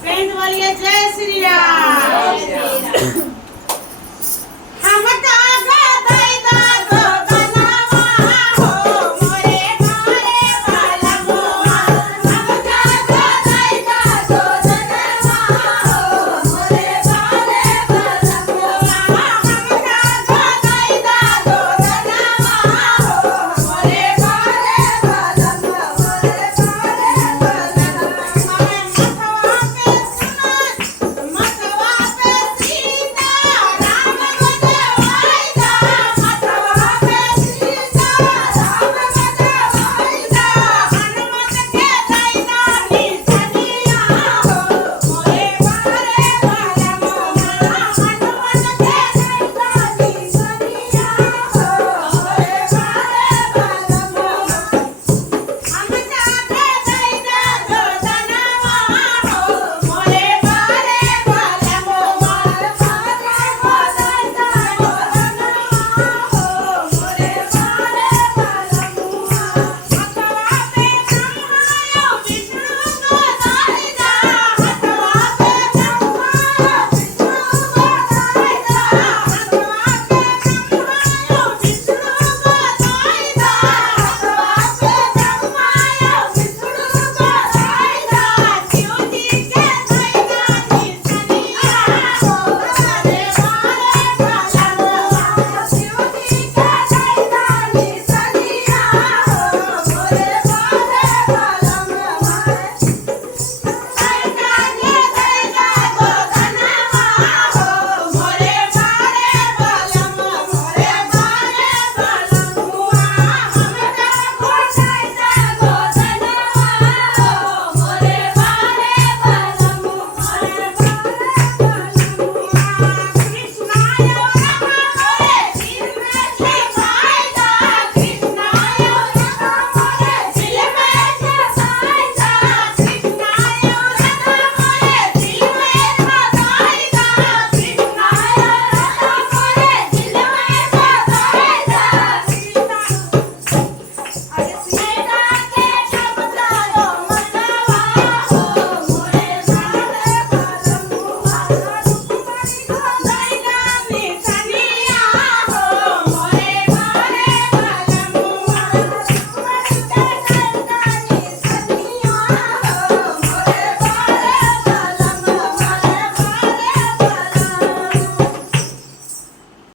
Friend बोलिए जय श्री राम। हम कागा दाई दागो गनावा हो मोरे मारे बालमुआ। हम कागा दाई दागो गनावा हो मोरे मारे बालमुआ। हम कागा दाई दागो गनावा हो मोरे मारे बालमुआ। मोरे मारे बालमुआ। मथवा पे सीता राम बजवाई दा। मथवा पे सीता राम बजवाई दा। हनुमत के दैना निसनिया हो मोरे मारे बालमुआ। हनुमत के दैना निसनिया हो मोरे मारे बालमुआ। हम